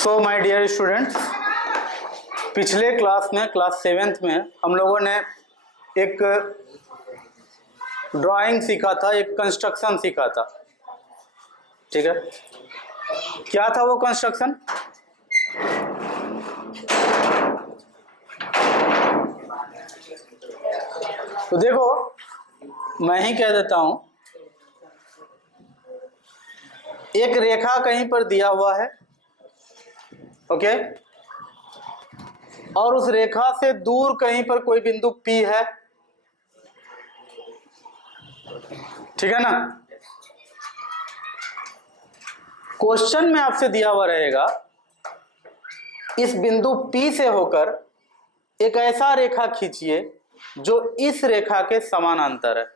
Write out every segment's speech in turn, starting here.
So my dear students, पिछले class में class 7th में हम लोगों ने एक ड्राइंग सीखा था, एक कंस्ट्रक्शन सीखा था। ठीक है, क्या था वो कंस्ट्रक्शन? तो देखो, मैं ही कह देता हूं, एक रेखा कहीं पर दिया हुआ है, ओके, और उस रेखा से दूर कहीं पर कोई बिंदु P है, ठीक है ना। क्वेश्चन में आपसे दिया हुआ रहेगा, इस बिंदु P से होकर एक ऐसा रेखा खींचिए जो इस रेखा के समानांतर है।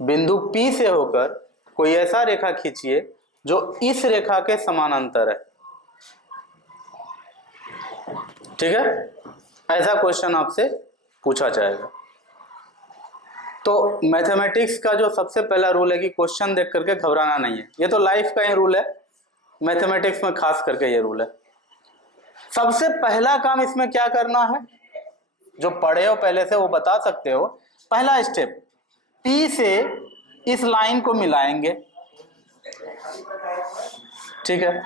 बिंदु P से होकर कोई ऐसा रेखा खींचिए जो इस रेखा के समानांतर है। ठीक है, ऐसा क्वेश्चन आपसे पूछा जाएगा। तो मैथमेटिक्स का जो सबसे पहला रूल है कि क्वेश्चन देख करके घबराना नहीं है। ये तो लाइफ का ही रूल है, मैथमेटिक्स में खास करके ये रूल है। सबसे पहला काम इसमें क्या करना है, जो पढ़े हो पहले से वो बता सकते हो। पहला स्टेप, P से इस लाइन को मिलाएंगे। ठीक है,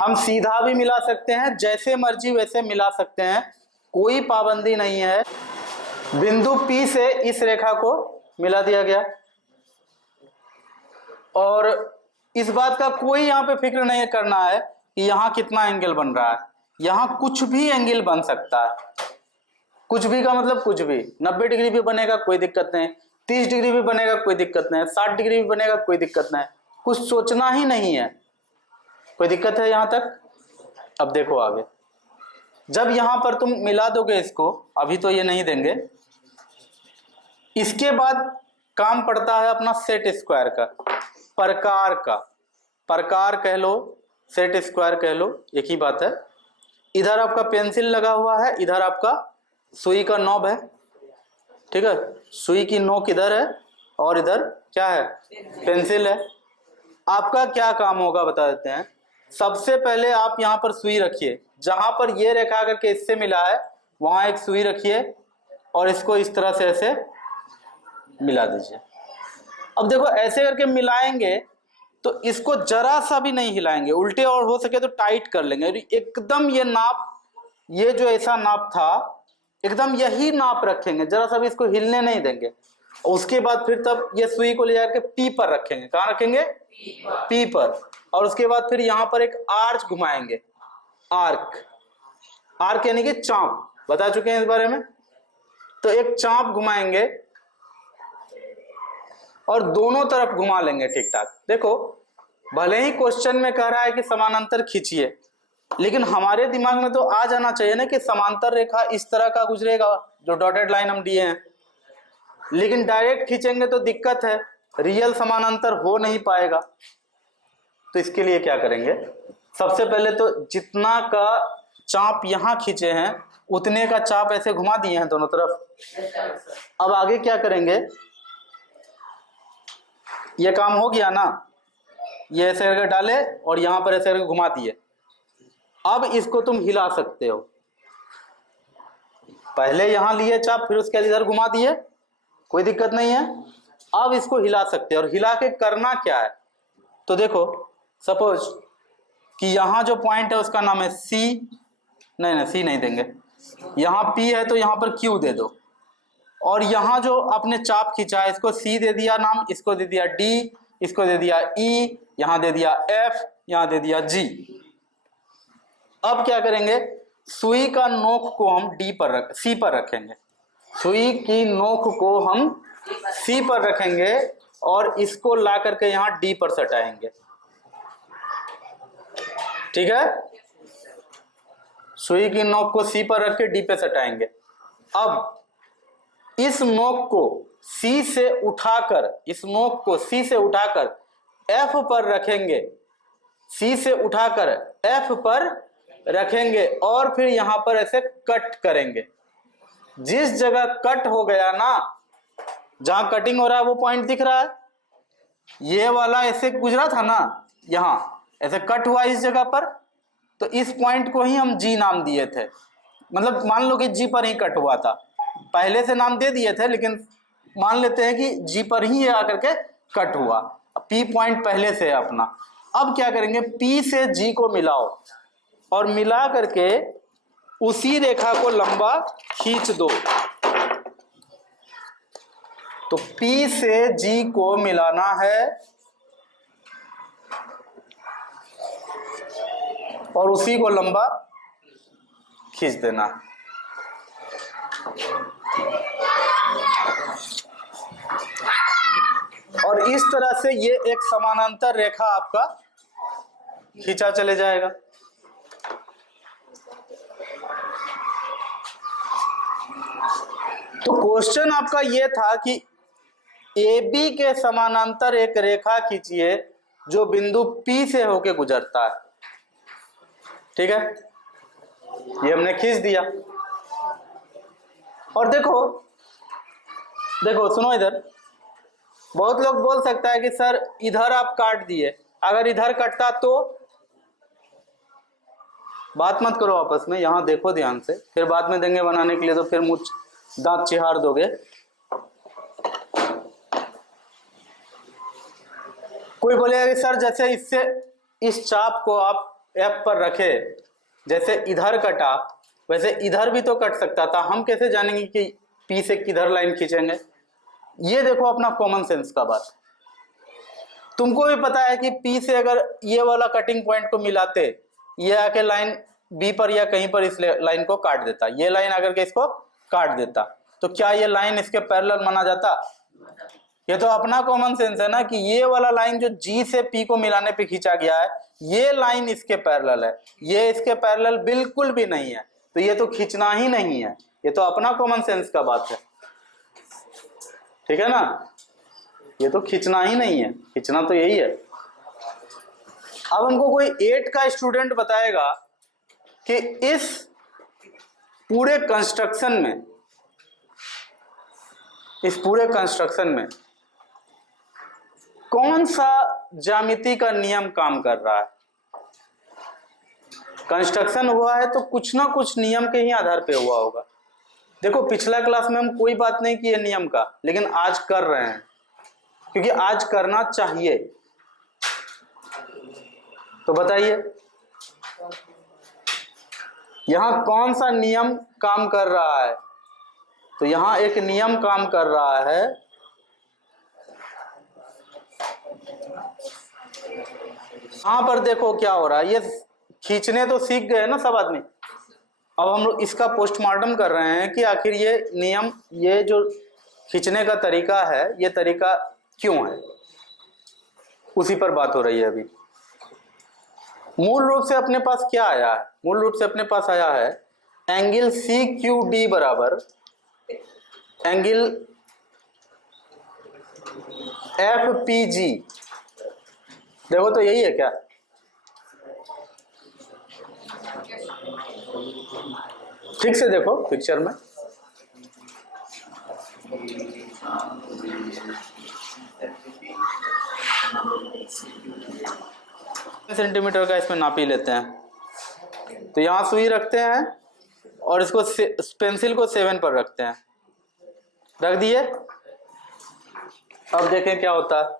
हम सीधा भी मिला सकते हैं, जैसे मर्जी वैसे मिला सकते हैं, कोई पाबंदी नहीं है। बिंदु P से इस रेखा को मिला दिया गया, और इस बात का कोई यहां पे फिक्र नहीं करना है कि यहां कितना एंगल बन रहा है। यहां कुछ भी एंगल बन सकता है। कुछ भी का मतलब कुछ भी, 90 डिग्री भी बनेगा कोई दिक्कत नहीं, 30 डिग्री भी बनेगा कोई दिक्कत नहीं, 60 डिग्री भी बनेगा कोई दिक्कत नहीं। कुछ सोचना ही नहीं है। कोई दिक्कत है यहां तक? अब देखो आगे, जब यहां पर तुम मिला दोगे इसको, अभी तो ये नहीं देंगे, इसके बाद काम पड़ता है अपना सेट स्क्वायर का, प्रकार का। प्रकार कह लो, सेट स्क्वायर कह लो, एक ही बात है। इधर आपका पेंसिल लगा हुआ है, इधर आपका सुई का नॉब है। ठीक है, सुई की नोक इधर है और इधर क्या है, पेंसिल है। आपका क्या काम होगा बता देते हैं। सबसे पहले आप यहां पर सुई रखिए, जहां पर ये रेखा करके इससे मिला है वहां एक सुई रखिए और इसको इस तरह से ऐसे मिला दीजिए। अब देखो, ऐसे करके मिलाएंगे तो इसको जरा सा भी नहीं हिलाएंगे, उल्टे और हो सके तो टाइट कर लेंगे। एकदम ये नाप, ये जो ऐसा नाप था, एकदम यही नाप रखेंगे, जरा सा भी इसको हिलने नहीं देंगे। उसके बाद फिर तब ये सुई को ले जाकर P पर रखेंगे। कहां रखेंगे? P पर। और उसके बाद फिर यहां पर एक आर्च घुमाएंगे, आर्क। आर्क यानी कि चाप, बता चुके हैं इस बारे में। तो एक चाप घुमाएंगे और दोनों तरफ घुमा लेंगे ठीक ठाक। देखो, भले ही क्वेश्चन में कह रहा है कि समानांतर खींचिए, लेकिन हमारे दिमाग में तो आ जाना चाहिए ना कि समांतर रेखा इस तरह का गुजरेगा, जो डॉटेड लाइन हम दिए हैं। लेकिन डायरेक्ट खींचेंगे तो दिक्कत है, रियल समानांतर हो नहीं पाएगा। तो इसके लिए क्या करेंगे, सबसे पहले तो जितना का चाप यहां खींचे हैं उतने का चाप ऐसे घुमा दिए हैं दोनों तरफ। अब आगे क्या करेंगे, ये काम हो गया ना, ये ऐसे करके डाले और यहां पर ऐसे करके घुमा दिए। अब इसको तुम हिला सकते हो। पहले यहां लिए चाप, फिर उसके बाद इधर घुमा दिए, कोई दिक्कत नहीं है। अब इसको हिला सकते हो, और हिला के करना क्या है, तो देखो, सपोज कि यहां जो पॉइंट है उसका नाम है C। नहीं, C नहीं देंगे, यहां P है तो यहां पर Q दे दो। और यहां जो आपने चाप खींचा है इसको C दे दिया नाम, इसको दे दिया D, इसको दे दिया E, यहां दे दिया F, यहां दे दिया G। अब क्या करेंगे, सुई का नोक को हम C पर रखेंगे। सुई की नोक को हम C पर रखेंगे और इसको ला करके यहां D पर सटाएंगे। ठीक है, सुई की नोक को C पर रख के D पे सटाएंगे। अब इस नोक को C से उठाकर, इस नोक को C से उठाकर F पर रखेंगे, C से उठाकर F पर रखेंगे और फिर यहां पर ऐसे कट करेंगे। जिस जगह कट हो गया ना, जहां कटिंग हो रहा है वो पॉइंट दिख रहा है, ये वाला ऐसे गुजरा था ना, यहां ऐसे कट हुआ इस जगह पर, तो इस पॉइंट को ही हम जी नाम दिए थे। मतलब मान लो कि जी पर ही कट हुआ था, पहले से नाम दे दिए थे लेकिन मान लेते हैं कि जी पर ही ये आकर के कट हुआ। पी पॉइंट पहले से है अपना। अब क्या करेंगे, पी से जी को मिलाओ और मिला करके उसी रेखा को लंबा खींच दो। तो P से G को मिलाना है और उसी को लंबा खींच देना। और इस तरह से ये एक समानांतर रेखा आपका खींचा चले जाएगा। तो क्वेश्चन आपका ये था कि AB के समानांतर एक रेखा खींचिए जो बिंदु P से होके गुजरता है। ठीक है, ये हमने खींच दिया। और देखो देखो सुनो, इधर बहुत लोग बोल सकता है कि सर इधर आप काट दिए, अगर इधर कटता तो। बात मत करो आपस में, यहां देखो ध्यान से, फिर बाद में देंगे बनाने के लिए तो फिर मुझ दांत चिहार दोगे। कोई बोलेगा कि सर जैसे इससे इस चाप को आप F पर रखे, जैसे इधर कटा वैसे इधर भी तो कट सकता था, हम कैसे जानेंगे कि P से किधर लाइन खींचेंगे। ये देखो अपना कॉमन सेंस का बात। तुमको भी पता है कि P से अगर ये वाला कटिंग पॉइंट को मिलाते, ये आके लाइन B पर या कहीं पर इस लाइन को काट देता, ये लाइन आकर के इसको काट देता, तो क्या ये लाइन इसके पैरेलल माना जाता? ये तो अपना कॉमन सेंस है ना कि ये वाला लाइन जो G से P को मिलाने पे खींचा गया है, ये लाइन इसके पैरेलल है, ये इसके पैरेलल बिल्कुल भी नहीं है, तो ये तो खींचना ही नहीं है। ये तो अपना कॉमन सेंस का बात है, ठीक है ना। ये तो खींचना ही नहीं है, खींचना तो यही है। अब हमको कोई 8 का स्टूडेंट बताएगा कि इस पूरे कंस्ट्रक्शन में कौन सा ज्यामिति का नियम काम कर रहा है। कंस्ट्रक्शन हुआ है तो कुछ ना कुछ नियम के ही आधार पे हुआ होगा। देखो पिछला क्लास में हम कोई बात नहीं किए नियम का, लेकिन आज कर रहे हैं क्योंकि आज करना चाहिए। तो बताइए यहां कौन सा नियम काम कर रहा है। तो यहां एक नियम काम कर रहा है, यहां पर देखो क्या हो रहा है। ये खींचने तो सीख गए ना सब आदमी, अब हम लोग इसका पोस्टमार्टम कर रहे हैं कि आखिर ये नियम, ये जो खींचने का तरीका है, ये तरीका क्यों है, उसी पर बात हो रही है अभी। मूल रूप से अपने पास क्या आया है, मूल रूप से अपने पास आया है एंगल CQD बराबर एंगल FPG। देखो तो यही है क्या? ठीक से देखो पिक्चर में, सेंटीमीटर का इसमें नापी लेते हैं। तो यहां सुई रखते हैं और इसको पेंसिल को 7 पर रखते हैं, रख दिए। अब देखें क्या होता है।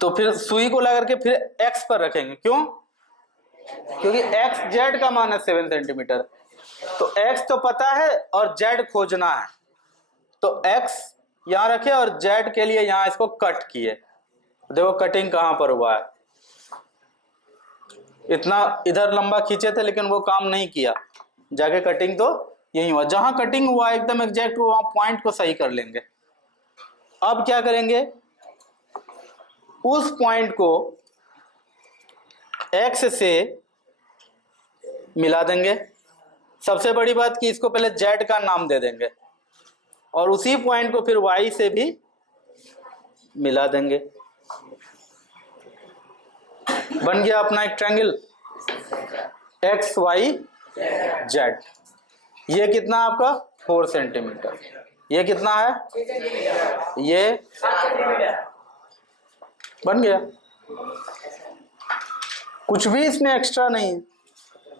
तो फिर सुई को लगा के फिर X पर रखेंगे, क्यों? क्योंकि XZ का मान है 7 सेंटीमीटर। तो X तो पता है और Z खोजना है, तो X यहां रखे और Z के लिए यहां इसको कट किए। देखो कटिंग कहां पर हुआ है। इतना इधर लंबा खींचे थे लेकिन वो काम नहीं किया, जाके कटिंग तो यही हुआ। जहां कटिंग हुआ एकदम एग्जैक्ट वहां पॉइंट को सही कर लेंगे। अब क्या करेंगे, उस पॉइंट को X से मिला देंगे। सबसे बड़ी बात कि इसको पहले Z का नाम दे देंगे और उसी पॉइंट को फिर Y से भी मिला देंगे। बन गया अपना एक ट्रायंगल XYZ। ये कितना आपका 4 सेंटीमीटर, ये कितना है, ये बन गया। कुछ भी इसमें एक्स्ट्रा नहीं है,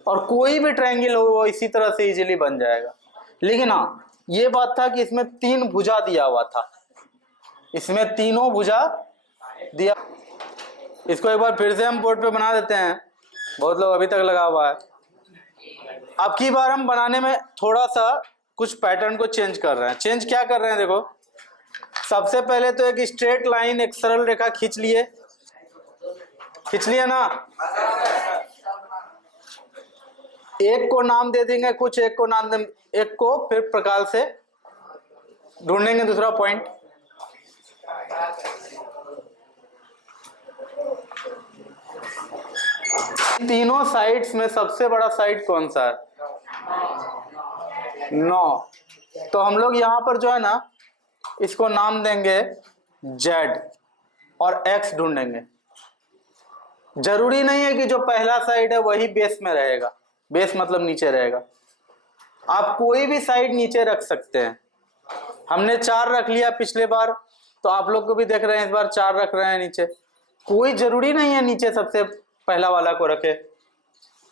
और कोई भी ट्रायंगल हो वो इसी तरह से इजीली बन जाएगा। लेकिन हाँ, ये बात था कि इसमें 3 भुजा दिया हुआ था, इसमें तीनों भुजा दिया। इसको एक बार फिर से हम बोर्ड पे बना देते हैं, बहुत लोग अभी तक लगा हुआ है। अब की बार हम बनाने में थोड़ा सा कुछ पैटर्न को चेंज कर रहे हैं। चेंज क्या कर रहे हैं, देखो सबसे पहले तो एक स्ट्रेट लाइन, एक सरल रेखा खींच लिए ना, एक को नाम दे देंगे कुछ, एक को नाम दे, एक को फिर प्रकार से ढूंढेंगे दूसरा पॉइंट। तीनों साइड्स में सबसे बड़ा साइड कौन सा है? 9। तो हम लोग यहां पर जो है ना, इसको नाम देंगे Z और X ढूंढेंगे। जरूरी नहीं है कि जो पहला साइड है वही बेस में रहेगा, बेस मतलब नीचे रहेगा, आप कोई भी साइड नीचे रख सकते हैं। हमने 4 रख लिया पिछले बार, तो आप लोग को भी देख रहे हैं इस बार 4 रख रहे हैं नीचे। कोई जरूरी नहीं है नीचे सबसे पहला वाला को रखे,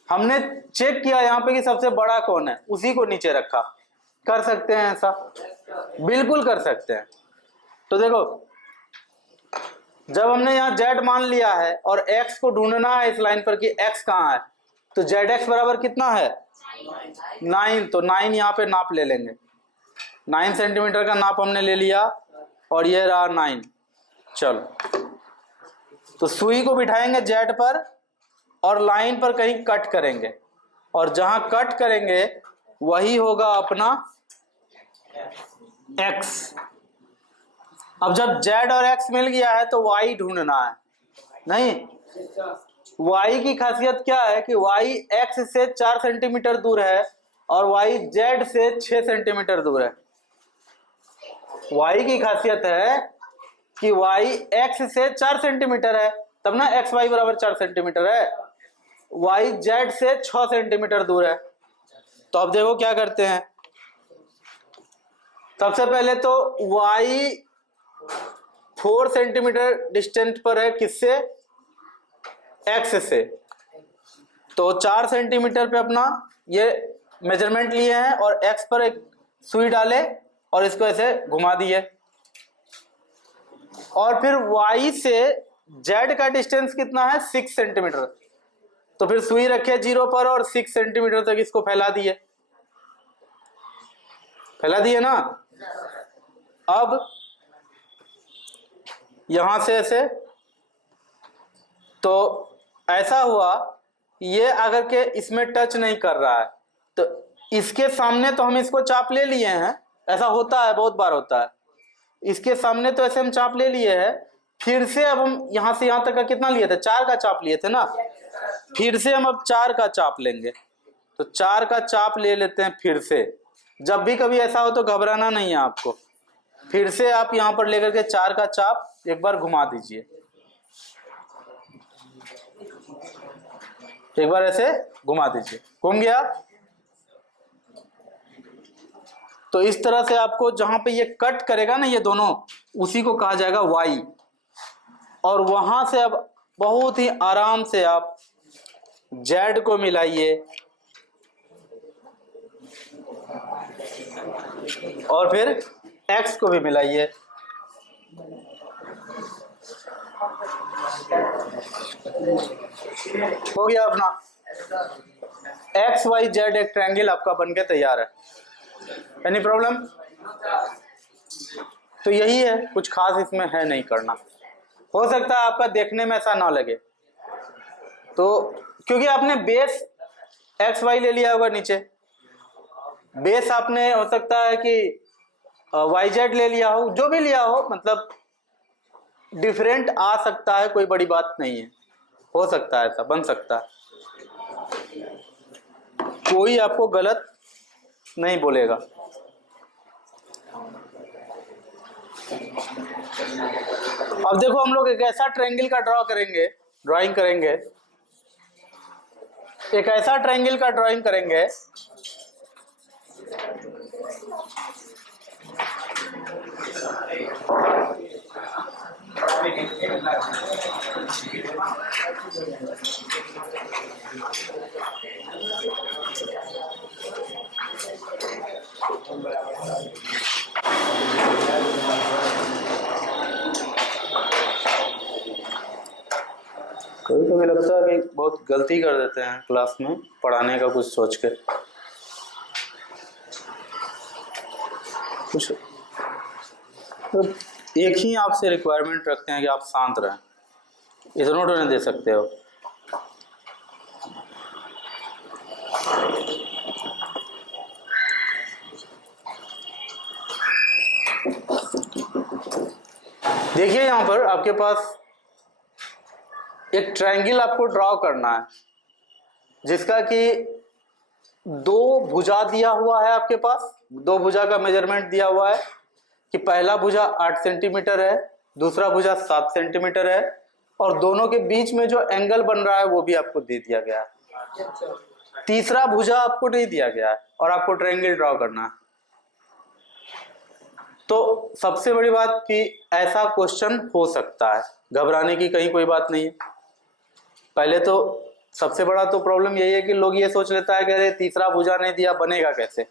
हमने चेक किया यहाँ पे कि सबसे बड़ा कौन है, उसी को नीचे रखा। कर सकते हैं ऐसा, बिल्कुल कर सकते हैं। तो देखो, जब हमने यहाँ Z मान लिया है और X को ढूंढना है इस लाइन पर कि X कहाँ है, तो ZX बराबर कितना है? 9। तो 9 यहाँ पे नाप ले लेंगे, 9 सेंटीमीटर का नाप हमने ले लिया और ये रहा 9। चलो, तो सुई को बिठाएंगे Z पर और लाइन पर कहीं कट करेंगे, और जहां कट करेंगे वही होगा अपना X। अब जब Z और X मिल गया है तो Y ढूंढना है। नहीं, Y की खासियत क्या है कि Y X से 4 सेंटीमीटर दूर है और Y Z से 6 सेंटीमीटर दूर है। Y की खासियत है कि Y X से 4 सेंटीमीटर है, तब ना XY बराबर 4 सेंटीमीटर है। Y Z से 6 सेंटीमीटर दूर है। तो अब देखो क्या करते हैं, सबसे पहले तो Y 4 सेंटीमीटर डिस्टेंस पर है, किससे? X से। तो 4 सेंटीमीटर पे अपना ये मेजरमेंट लिए हैं और X पर एक सुई डाले और इसको ऐसे घुमा दिए, और फिर Y से Z का डिस्टेंस कितना है? 6 सेंटीमीटर। तो फिर सुई रखे 0 पर और 6 सेंटीमीटर तक इसको फैला दिए ना। अब यहां से ऐसे, तो ऐसा हुआ, ये अगर के इसमें टच नहीं कर रहा है तो इसके सामने तो हम इसको चाप ले लिए हैं, ऐसा होता है, बहुत बार होता है। इसके सामने तो ऐसे हम चाप ले लिए हैं, फिर से अब हम यहां से यहां तक का कितना लिए थे? 4 का चाप लिए थे ना, फिर से हम अब 4 का चाप लेंगे। तो 4 का चाप ले लेते हैं फिर से। जब भी कभी ऐसा हो तो घबराना नहीं है आपको, फिर से आप यहां पर लेकर के 4 का चाप एक बार घुमा दीजिए, एक बार ऐसे घुमा दीजिए, घूम गया। तो इस तरह से आपको जहां पे ये कट करेगा ना ये दोनों, उसी को कहा जाएगा Y। और वहां से अब बहुत ही आराम से आप Z को मिलाइए और फिर X को भी मिलाइए। हो गया अपना XYZ एक ट्रायंगल आपका बनके तैयार है। Any problem? तो यही है, कुछ खास इसमें है नहीं करना। हो सकता है आपका देखने में ऐसा ना लगे, तो क्योंकि आपने बेस XY ले लिया होगा, नीचे बेस आपने हो सकता है कि YZ ले लिया हो, जो भी लिया हो, मतलब डिफरेंट आ सकता है, कोई बड़ी बात नहीं है, हो सकता है, ऐसा बन सकता है, कोई आपको गलत नहीं बोलेगा। अब देखो, हम लोग एक ऐसा ट्रायंगल का ड्राइंग करेंगे, एक ऐसा ट्रायंगल का ड्राइंग करेंगे कभी लगता है कि बहुत गलती कर देते हैं क्लास में पढ़ाने का कुछ सोच के, कुछ तो एक ही आपसे रिक्वायरमेंट रखते हैं कि आप शांत रहें, इतना तो नहीं दे सकते हो। देखिए यहाँ पर आपके पास एक ट्रायंगल आपको ड्रॉ करना है जिसका कि दो भुजा दिया हुआ है, आपके पास दो भुजा का मेजरमेंट दिया हुआ है कि पहला भुजा 8 सेंटीमीटर है, दूसरा भुजा 7 सेंटीमीटर है, और दोनों के बीच में जो एंगल बन रहा है वो भी आपको दे दिया गया है। तीसरा भुजा आपको नहीं दिया गया है और आपको ट्रायंगल ड्रॉ करना है। तो सबसे बड़ी बात कि ऐसा क्वेश्चन हो सकता है, घबराने की कहीं कोई बात नहीं है। पहले तो सबसे बड़ा तो प्रॉब्लम यही है कि लोग ये सोच लेता है कि अरे तीसरा भुजा नहीं दिया, बनेगा कैसे।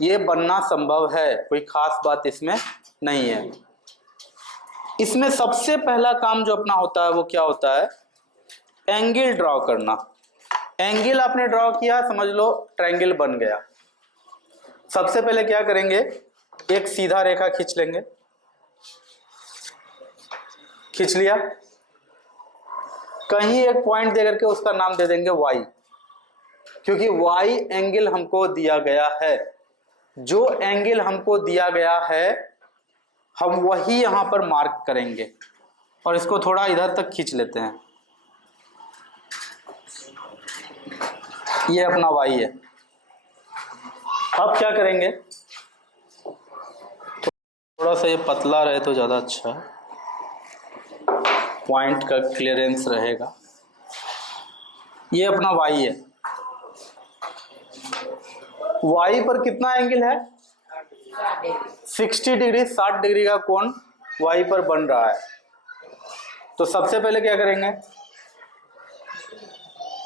ये बनना संभव है, कोई खास बात इसमें नहीं है। इसमें सबसे पहला काम जो अपना होता है वो क्या होता है, एंगल ड्रॉ करना। एंगल आपने ड्रॉ किया, समझ लो ट्रायंगल बन गया। सबसे पहले क्या करेंगे, एक सीधा रेखा खींच लेंगे, खींच लिया, कहीं एक पॉइंट दे करके उसका नाम दे देंगे y, क्योंकि y एंगल हमको दिया गया है। जो एंगल हमको दिया गया है हम वही यहां पर मार्क करेंगे, और इसको थोड़ा इधर तक खींच लेते हैं। ये अपना y है। अब क्या करेंगे, थोड़ा सा ये पतला रहे तो ज्यादा अच्छा है, पॉइंट का क्लियरेंस रहेगा। ये अपना y है। y पर कितना एंगल है, 60 डिग्री, 60 डिग्री का कोण y पर बन रहा है। तो सबसे पहले क्या करेंगे,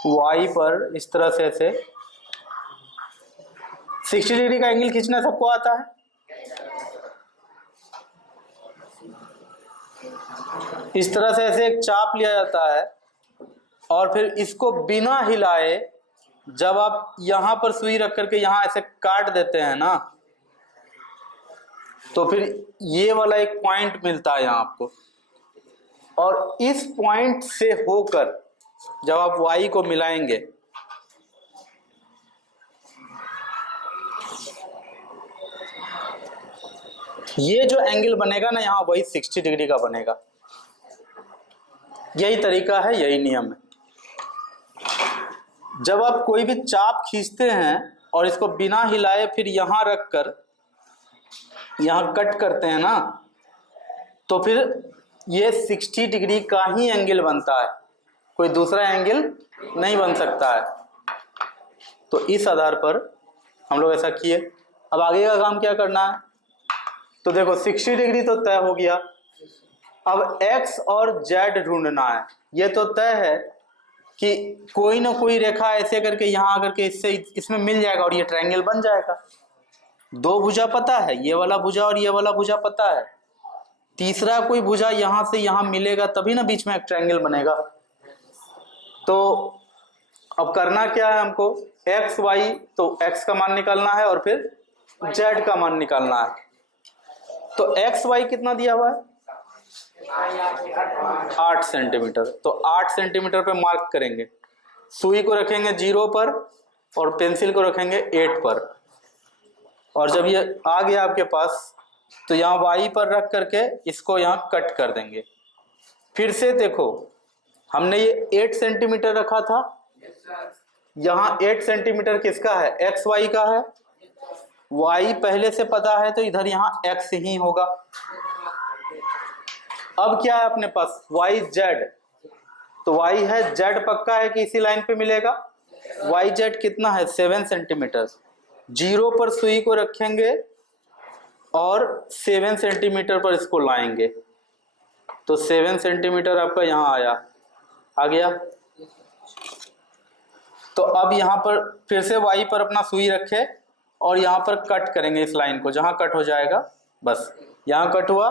y पर इस तरह से ऐसे 60 डिग्री का एंगल खींचना सबको आता है। इस तरह से ऐसे एक चाप लिया जाता है और फिर इसको बिना हिलाए जब आप यहां पर सुई रख करके यहां ऐसे काट देते हैं ना, तो फिर ये वाला एक पॉइंट मिलता है यहां आपको, और इस पॉइंट से होकर जब आप y को मिलाएंगे ये जो एंगल बनेगा ना यहां, वही 60 डिग्री का बनेगा। यही तरीका है, यही नियम है। जब आप कोई भी चाप खींचते हैं और इसको बिना हिलाए फिर यहां रखकर यहां कट करते हैं ना, तो फिर ये 60 डिग्री का ही एंगल बनता है, कोई दूसरा एंगल नहीं बन सकता है। तो इस आधार पर हम लोग ऐसा किए। अब आगे का काम क्या करना है, तो देखो 60 डिग्री तो तय हो गया। अब x और z ढूंढना है। ये तो तय है कि कोई ना कोई रेखा ऐसे करके यहां आकर के इससे इसमें मिल जाएगा और ये ट्रायंगल बन जाएगा। दो भुजा पता है, ये वाला भुजा और ये वाला भुजा पता है, तीसरा कोई भुजा यहां से यहां मिलेगा तभी ना बीच में एक ट्रायंगल बनेगा। तो अब करना क्या है हमको, x y, तो x का मान निकालना है और फिर z का मान निकालना है। तो x y कितना दिया हुआ है, 8 सेंटीमीटर। तो 8 सेंटीमीटर पे मार्क करेंगे, सुई को रखेंगे 0 पर और पेंसिल को रखेंगे 8 पर। और जब ये आ गया आपके पास तो यहाँ y पर रख करके इसको यहाँ कट कर देंगे। फिर से देखो, हमने ये 8 सेंटीमीटर रखा था, यहाँ 8 सेंटीमीटर किसका है, एक्स वाई का है। y पहले से पता है तो इधर यहाँ x ही होगा। अब क्या है अपने पास, y z, तो y है, z पक्का है कि इसी लाइन पे मिलेगा। y z कितना है, 7 सेंटीमीटर। 0 पर सुई को रखेंगे और 7 सेंटीमीटर पर इसको लाएंगे, तो 7 सेंटीमीटर आपका यहाँ आया, आ गया। तो अब यहाँ पर फिर से y पर अपना सुई रखे और यहाँ पर कट करेंगे इस लाइन को, जहाँ कट हो जाएगा बस, यहाँ कट हुआ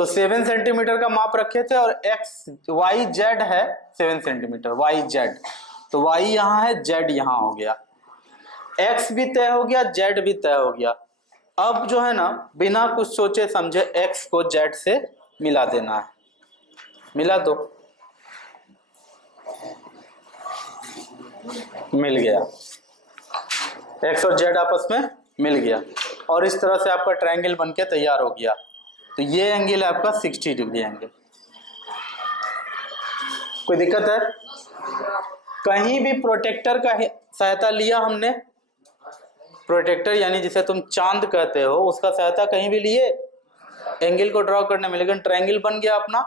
तो 7 सेंटीमीटर का माप रखे थे और एक्स वाई जेड है 7 सेंटीमीटर वाई जेड, तो वाई यहाँ है, जेड यहाँ हो गया, एक्स भी तय हो गया, जेड भी तय हो गया। अब जो है ना बिना कुछ सोचे समझे एक्स को जेड से मिला देना है, मिला दो, मिल गया, एक्स और जेड आपस में मिल गया और इस तरह से आपका ट्रायंगल बनके तैयार हो गया। तो ये एंगल है आपका 60 डिग्री एंगल। कोई दिक्कत है? कहीं भी प्रोटेक्टर का सहायता लिया हमने, प्रोटेक्टर यानी जिसे तुम चांद कहते हो, उसका सहायता कहीं भी लिए एंगल को ड्रॉ करने में, लेकिन ट्रायंगल बन गया अपना।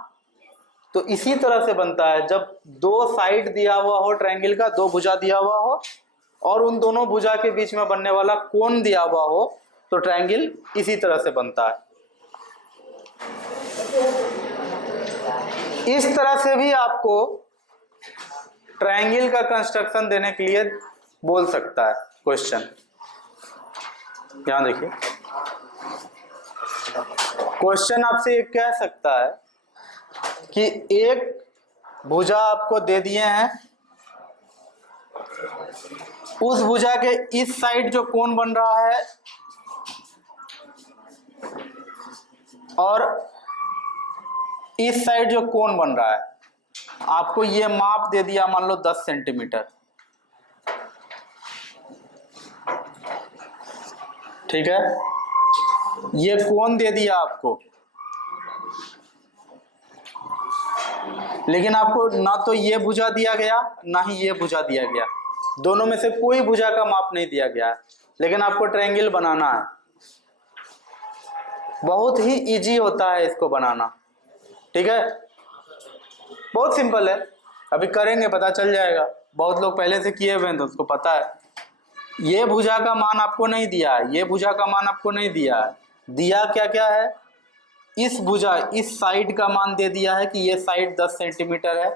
तो इसी तरह से बनता है जब दो साइड दिया हुआ हो ट्रायंगल का, दो भुजा दिया हुआ हो और उन दोनों भुजा के बीच में बनने वाला कोण दिया हुआ हो, तो ट्रायंगल इसी तरह से बनता है। इस तरह से भी आपको ट्रायंगल का कंस्ट्रक्शन देने के लिए बोल सकता है क्वेश्चन। यहां देखिए, क्वेश्चन आपसे एक कह सकता है कि एक भुजा आपको दे दिए हैं, उस भुजा के इस साइड जो कोण बन रहा है और इस साइड जो कोण बन रहा है, आपको ये माप दे दिया मान लो 10 सेंटीमीटर, ठीक है, ये कोण दे दिया आपको, लेकिन आपको ना तो ये भुजा दिया गया ना ही ये भुजा दिया गया, दोनों में से कोई भुजा का माप नहीं दिया गया है, लेकिन आपको ट्रायंगल बनाना है। बहुत ही इजी होता है इसको बनाना, ठीक है, बहुत सिंपल है, अभी करेंगे पता चल जाएगा, बहुत लोग पहले से किए हुए हैं तो उसको पता है। ये भुजा का मान आपको नहीं दिया है, ये भुजा का मान आपको नहीं दिया है, दिया क्या क्या है, इस भुजा इस साइड का मान दे दिया है कि ये साइड 10 सेंटीमीटर है,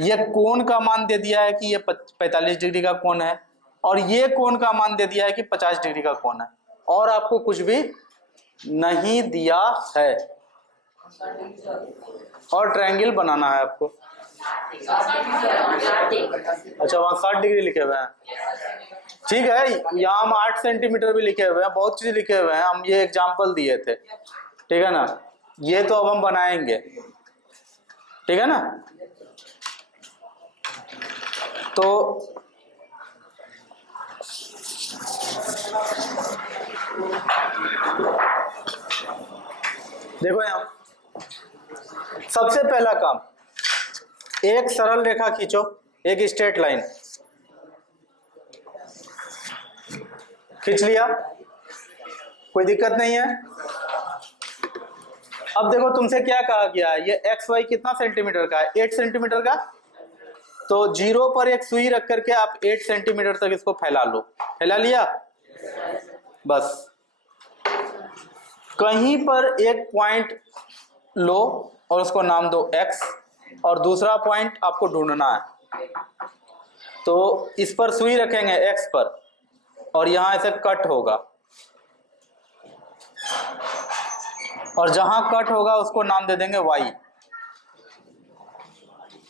ये कोण का मान दे दिया है कि ये 45 डिग्री का कोण है, और ये कोण का मान दे दिया है कि 50 डिग्री का कोण है, और आपको कुछ भी नहीं दिया है, और ट्रायंगल बनाना है आपको। अच्छा, वहां 60 डिग्री लिखे हुए हैं, ठीक है, यहाँ हम 8 सेंटीमीटर भी लिखे हुए हैं, बहुत चीज लिखे हुए हैं, हम ये एग्जाम्पल दिए थे, ठीक है ना, ये तो अब हम बनाएंगे, ठीक है ना। तो देखो यहां सबसे पहला काम, एक सरल रेखा खींचो, एक स्ट्रेट लाइन खींच लिया, कोई दिक्कत नहीं है। अब देखो तुमसे क्या कहा गया है, ये एक्स वाई कितना सेंटीमीटर का है, 8 सेंटीमीटर का, तो 0 पर एक सुई रख करके आप 8 सेंटीमीटर तक इसको फैला लो, फैला लिया, बस कहीं पर एक पॉइंट लो और उसको नाम दो x, और दूसरा पॉइंट आपको ढूंढना है, तो इस पर सुई रखेंगे x पर और यहां ऐसे कट होगा, और जहां कट होगा उसको नाम दे देंगे y।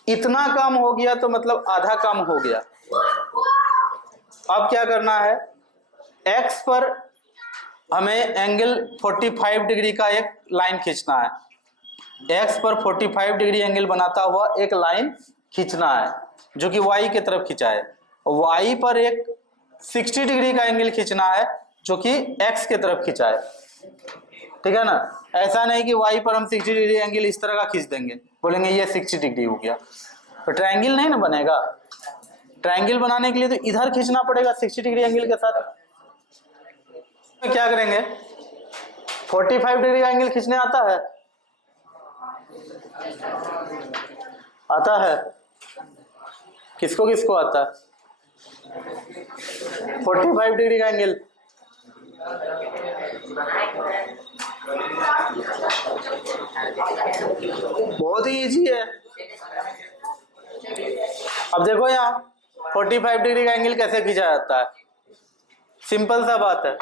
इतना काम हो गया तो मतलब आधा काम हो गया। अब क्या करना है, x पर हमें एंगल 45 डिग्री का एक लाइन खींचना है, x पर 45 डिग्री एंगल बनाता हुआ एक लाइन खींचना है जो कि y की तरफ खिंचाए, y पर एक 60 डिग्री का एंगल खींचना है जो कि x की तरफ खिंचाए, ठीक है ना। ऐसा नहीं कि y पर हम 60 डिग्री एंगल इस तरह का खींच देंगे, बोलेंगे ये 60 डिग्री हो गया, तो ट्रायंगल नहीं ना बनेगा। ट्रायंगल बनाने के लिए तो इधर खींचना पड़ेगा 60 डिग्री एंगल के साथ। तो क्या करेंगे, 45 डिग्री का एंगल खींचने आता है, आता है, किसको किसको आता है 45 डिग्री का एंगल, बहुत ही इजी है। अब देखो यहाँ 45 डिग्री का एंगल कैसे खींचा जाता है, सिंपल सा बात है।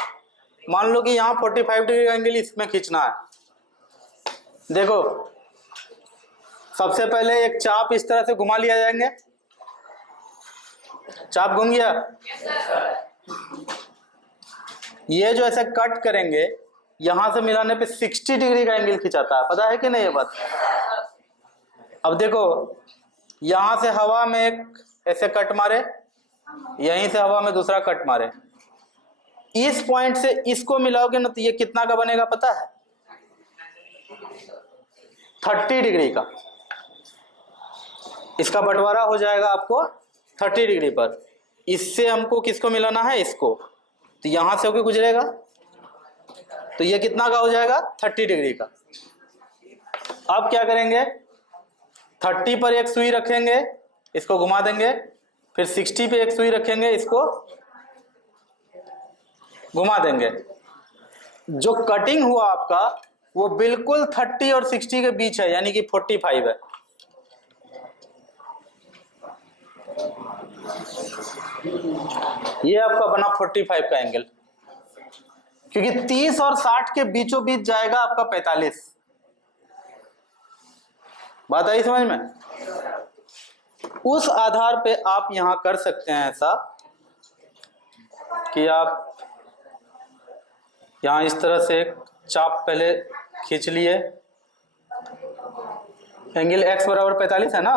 मान लो कि यहाँ 45 डिग्री का एंगल इसमें खींचना है, देखो सबसे पहले एक चाप इस तरह से घुमा लिया जाएंगे, चाप घूम गया। ये जो ऐसे कट करेंगे यहां से मिलाने पे 60 डिग्री का एंगल खिंचाता है, पता है कि नहीं ये बात। अब देखो यहां से हवा में एक ऐसे कट मारे, यहीं से हवा में दूसरा कट मारे, इस पॉइंट से इसको मिलाओगे ना तो ये कितना का बनेगा पता है, 30 डिग्री का। इसका बंटवारा हो जाएगा आपको 30 डिग्री पर। इससे हमको किसको मिलाना है, इसको, तो यहां से होके गुजरेगा तो ये कितना का हो जाएगा, 30 डिग्री का। अब क्या करेंगे, 30 पर एक सुई रखेंगे, इसको घुमा देंगे, फिर 60 पे एक सुई रखेंगे, इसको घुमा देंगे। जो कटिंग हुआ आपका वो बिल्कुल 30 और 60 के बीच है, यानी कि 45 है। ये आपका बना 45 का एंगल, क्योंकि 30 और 60 के बीचों बीच जाएगा आपका 45। बात आई समझ में। उस आधार पे आप यहां कर सकते हैं ऐसा कि आप यहां इस तरह से एक चाप पहले खींच लिए, एंगल x बराबर 45 है ना,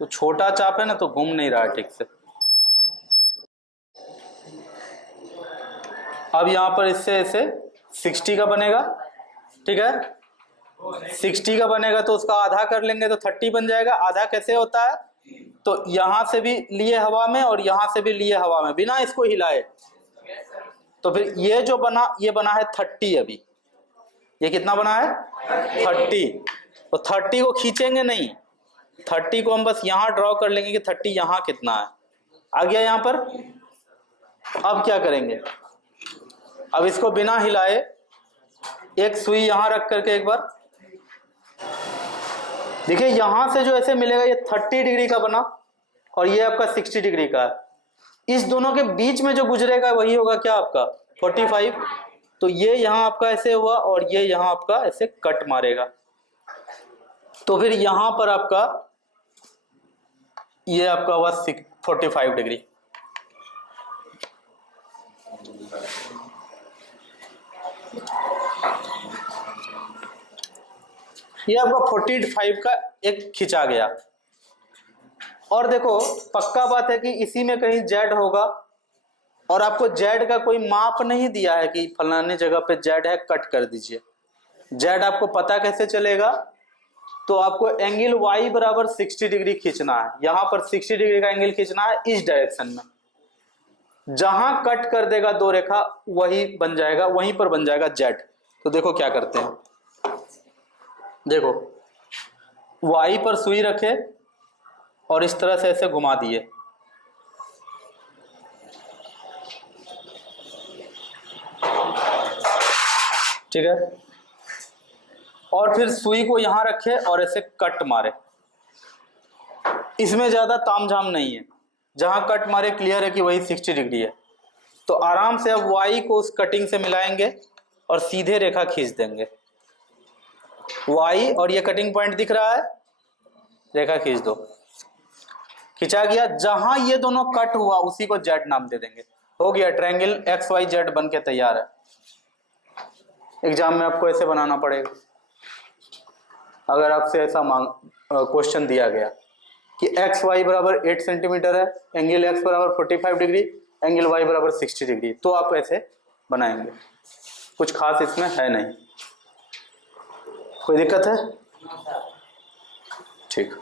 तो छोटा चाप है ना तो घूम नहीं रहा है ठीक से। अब यहां पर इससे ऐसे 60 का बनेगा, ठीक है, 60 का बनेगा तो उसका आधा कर लेंगे तो 30 बन जाएगा। आधा कैसे होता है, तो यहां से भी लिए हवा में और यहां से भी लिए हवा में बिना इसको हिलाए, तो फिर ये जो बना ये बना है 30। अभी ये कितना बना है 30, तो 30 को खींचेंगे नहीं, 30 को हम बस यहां ड्रॉ कर लेंगे कि 30 यहां कितना है, आ गया यहां पर। अब क्या करेंगे, अब इसको बिना हिलाए एक सुई यहां रख करके एक बार देखिए, यहां से जो ऐसे मिलेगा ये 30 डिग्री का बना और ये आपका 60 डिग्री का है। इस दोनों के बीच में जो गुजरेगा वही होगा क्या आपका 45। तो ये यहां आपका ऐसे हुआ और ये यहां आपका ऐसे कट मारेगा, तो फिर यहां पर आपका ये आपका हुआ 45 डिग्री। ये आपका 45 का एक खिंचा गया। और देखो पक्का बात है कि इसी में कहीं जेड होगा, और आपको जेड का कोई माप नहीं दिया है कि फलाने जगह पे जेड है कट कर दीजिए। जेड आपको पता कैसे चलेगा, तो आपको एंगल y बराबर 60 डिग्री खींचना है, यहां पर 60 डिग्री का एंगल खींचना है इस डायरेक्शन में। जहां कट कर देगा दो रेखा वही बन जाएगा, वहीं पर बन जाएगा जेड। तो देखो क्या करते हैं, देखो y पर सुई रखे और इस तरह से ऐसे घुमा दिए, ठीक है, और फिर सुई को यहां रखे और ऐसे कट मारे। इसमें ज्यादा तामझाम नहीं है, जहां कट मारे क्लियर है कि वही 60 डिग्री है। तो आराम से अब y को उस कटिंग से मिलाएंगे और सीधे रेखा खींच देंगे। y और ये कटिंग पॉइंट दिख रहा है, रेखा खींच दो, खिंचा गया। जहां ये दोनों कट हुआ उसी को जेड नाम दे देंगे, हो गया ट्रायंगल XYZ बन के तैयार है। एग्जाम में आपको ऐसे बनाना पड़ेगा, अगर आपसे ऐसा क्वेश्चन दिया गया कि XY बराबर 8 सेंटीमीटर है, एंगल X बराबर 45 डिग्री, एंगल Y बराबर 60 डिग्री, तो आप ऐसे बनाएंगे। कुछ खास इसमें है नहीं, कोई दिक्कत है, ठीक।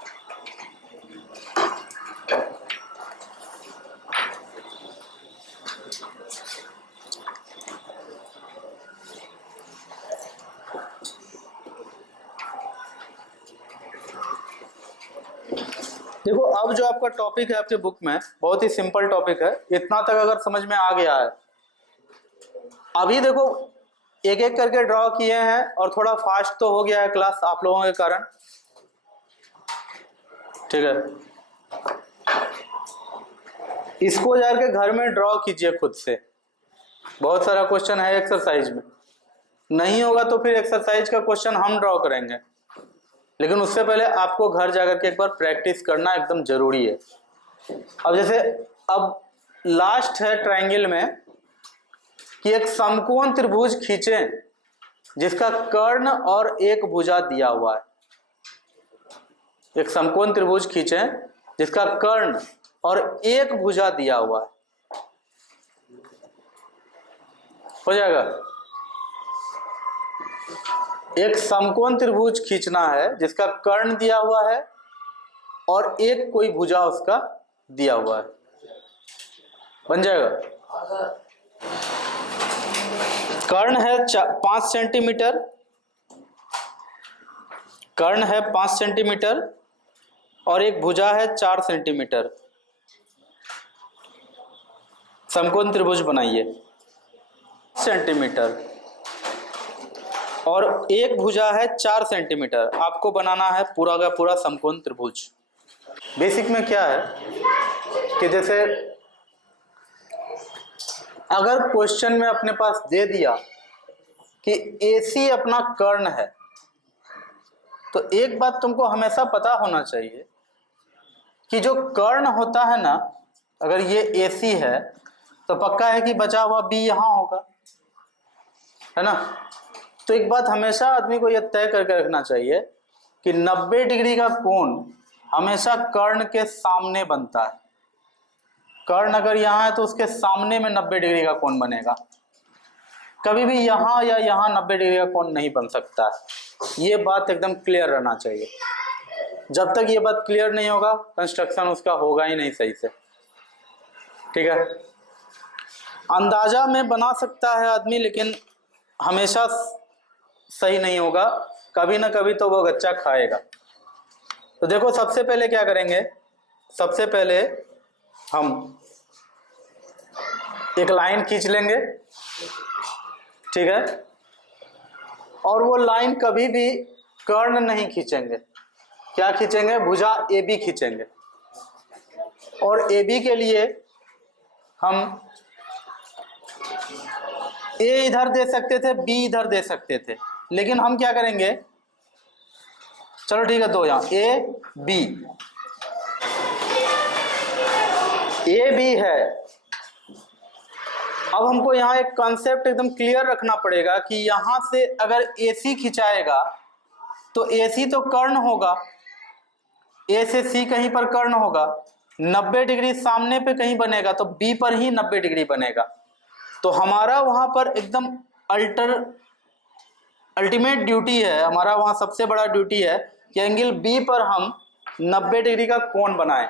देखो अब जो आपका टॉपिक है आपके बुक में बहुत ही सिंपल टॉपिक है, इतना तक अगर समझ में आ गया है। अभी देखो एक एक करके ड्रॉ किए हैं और थोड़ा फास्ट तो हो गया है क्लास आप लोगों के कारण, ठीक है। इसको जाके घर में ड्रॉ कीजिए खुद से, बहुत सारा क्वेश्चन है एक्सरसाइज में, नहीं होगा तो फिर एक्सरसाइज का क्वेश्चन हम ड्रॉ करेंगे, लेकिन उससे पहले आपको घर जाकर के एक बार प्रैक्टिस करना एकदम जरूरी है। अब जैसे अब लास्ट है ट्रायंगल में कि एक समकोण त्रिभुज खींचें जिसका कर्ण और एक भुजा दिया हुआ है। एक समकोण त्रिभुज खींचें जिसका कर्ण और एक भुजा दिया हुआ है। हो जाएगा। एक समकोण त्रिभुज खींचना है जिसका कर्ण दिया हुआ है और एक कोई भुजा उसका दिया हुआ है। बन जाएगा। कर्ण है 5 सेंटीमीटर, कर्ण है 5 सेंटीमीटर और एक भुजा है 4 सेंटीमीटर। समकोण त्रिभुज बनाइए। सेंटीमीटर और एक भुजा है 4 सेंटीमीटर। आपको बनाना है पूरा का पूरा समकोण त्रिभुज। बेसिक में क्या है कि जैसे अगर क्वेश्चन में अपने पास दे दिया कि AC अपना कर्ण है, तो एक बात तुमको हमेशा पता होना चाहिए कि जो कर्ण होता है ना, अगर ये AC है तो पक्का है कि बचा हुआ B यहां होगा, है ना। तो एक बात हमेशा आदमी को यह तय करके रखना चाहिए कि 90 डिग्री का कोण हमेशा कर्ण के सामने बनता है। कर्ण अगर यहाँ है तो उसके सामने में 90 डिग्री का कोण बनेगा। कभी भी यहाँ या यहाँ 90 डिग्री का कोण नहीं बन सकता है। ये बात एकदम क्लियर रहना चाहिए। जब तक ये बात क्लियर नहीं होगा कंस्ट्रक्शन उसका होगा ही नहीं सही से। ठीक है। अंदाजा में बना सकता है आदमी, लेकिन हमेशा सही नहीं होगा। कभी ना कभी तो वो गच्चा खाएगा। तो देखो सबसे पहले क्या करेंगे, सबसे पहले हम एक लाइन खींच लेंगे। ठीक है। और वो लाइन कभी भी कर्ण नहीं खींचेंगे। क्या खींचेंगे? भुजा AB खींचेंगे। और AB के लिए हम A इधर दे सकते थे, B इधर दे सकते थे, लेकिन हम क्या करेंगे, चलो ठीक है, दो यहां A B, A B है। अब हमको यहाँ एक कॉन्सेप्ट एकदम क्लियर रखना पड़ेगा कि यहां से अगर AC खिंचाएगा तो AC तो कर्ण होगा, A से C कहीं पर कर्ण होगा, 90 डिग्री सामने पे कहीं बनेगा तो B पर ही 90 डिग्री बनेगा। तो हमारा वहां पर एकदम अल्टीमेट ड्यूटी है, हमारा वहां सबसे बड़ा ड्यूटी है कि एंगल B पर हम 90 डिग्री का कोण बनाएं।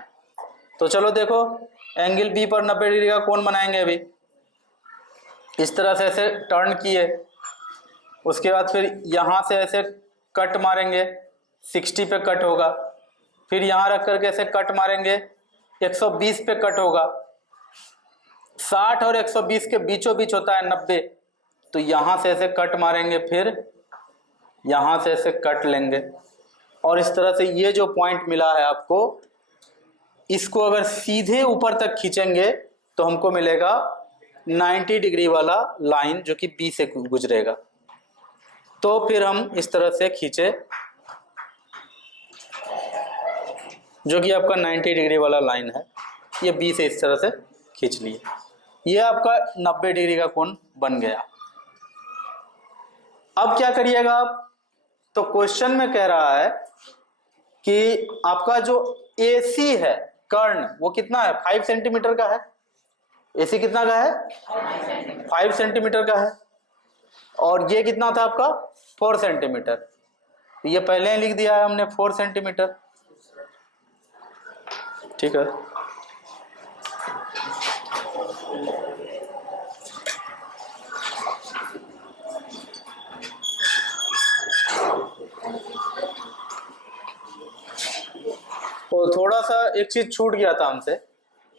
तो चलो देखो, एंगल B पर 90 डिग्री का कोण बनाएंगे। अभी इस तरह से ऐसे टर्न किए, उसके बाद फिर यहाँ से ऐसे कट मारेंगे, 60 पे कट होगा। फिर यहाँ रख करके ऐसे कट मारेंगे, 120 पे कट होगा। 60 और 120 के बीचों बीच होता है 90। तो यहाँ से ऐसे कट मारेंगे, फिर यहाँ से ऐसे कट लेंगे, और इस तरह से ये जो पॉइंट मिला है आपको, इसको अगर सीधे ऊपर तक खींचेंगे तो हमको मिलेगा 90 डिग्री वाला लाइन जो कि B से गुजरेगा। तो फिर हम इस तरह से खींचे, जो कि आपका 90 डिग्री वाला लाइन है, ये B से इस तरह से खींच लिए। ये आपका 90 डिग्री का कोण बन गया। अब क्या करिएगा आप, तो क्वेश्चन में कह रहा है कि आपका जो AC है कर्ण, वो कितना है? 5 सेंटीमीटर का है। AC कितना का है? 5 सेंटीमीटर का है। और ये कितना था आपका? 4 सेंटीमीटर। ये पहले ही लिख दिया है हमने 4 सेंटीमीटर। ठीक है। तो थोड़ा सा एक चीज छूट गया था हमसे,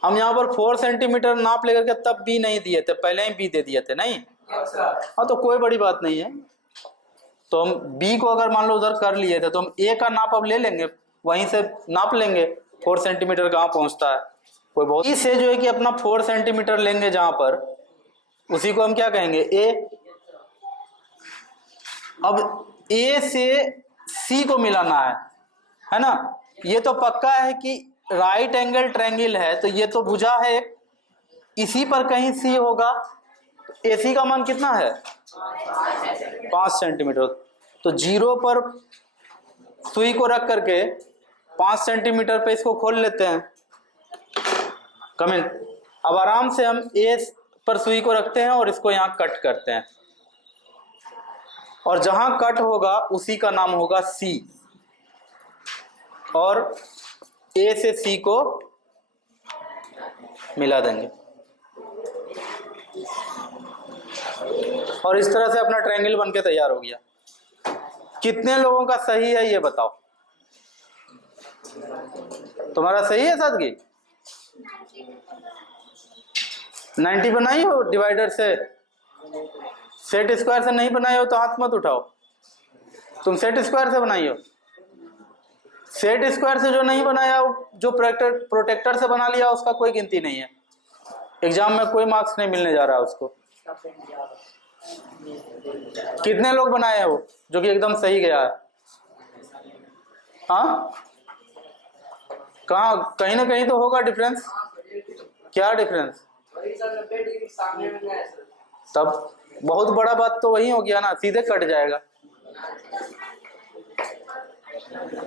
हम यहाँ पर 4 सेंटीमीटर नाप लेकर के तब B नहीं दिए थे, पहले ही B दे दिए थे। नहीं, हाँ, तो कोई बड़ी बात नहीं है। तो हम B को अगर मान लो उधर कर लिए थे तो हम A का नाप अब ले लेंगे, वहीं से नाप लेंगे 4 सेंटीमीटर कहाँ पहुंचता है। कोई बहुत B से जो है कि अपना 4 सेंटीमीटर लेंगे जहां पर, उसी को हम क्या कहेंगे? A। अब ए से सी को मिलाना है ना। ये तो पक्का है कि राइट एंगल ट्रायंगल है, तो ये तो भुजा है, इसी पर कहीं सी होगा। AC का मान कितना है 5 सेंटीमीटर। तो 0 पर सुई को रख करके 5 सेंटीमीटर पे इसको खोल लेते हैं। कमेंट। अब आराम से हम A पर सुई को रखते हैं और इसको यहाँ कट करते हैं, और जहां कट होगा उसी का नाम होगा C, और A से C को मिला देंगे, और इस तरह से अपना ट्रायंगल बनके तैयार हो गया। कितने लोगों का सही है ये बताओ? तुम्हारा सही है सादगी? 90 बनाई हो डिवाइडर से? सेट स्क्वायर से नहीं बनाई हो तो हाथ मत उठाओ। तुम सेट स्क्वायर से बनाई हो? सेट स्क्वायर से जो नहीं बनाया, जो प्रोटेक्टर से बना लिया, उसका कोई गिनती नहीं है। एग्जाम में कोई मार्क्स नहीं मिलने जा रहा उसको। कितने लोग बनाए हैं वो जो कि एकदम सही गया है? हाँ, कहाँ कहीं ना कहीं तो होगा डिफरेंस। क्या डिफरेंस? तब बहुत बड़ा बात तो वही हो गया ना, सीधे कट जाएगा।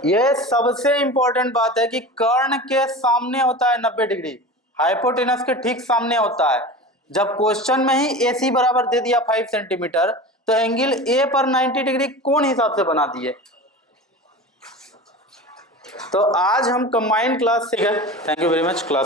ये सबसे इंपॉर्टेंट बात है कि कर्ण के सामने होता है 90 डिग्री, हाइपोटेनस के ठीक सामने होता है। जब क्वेश्चन में ही AC बराबर दे दिया 5 सेंटीमीटर, तो एंगल A पर 90 डिग्री कौन हिसाब से बना दिए। तो आज हम कंबाइंड क्लास सीखे। Thank you very much class.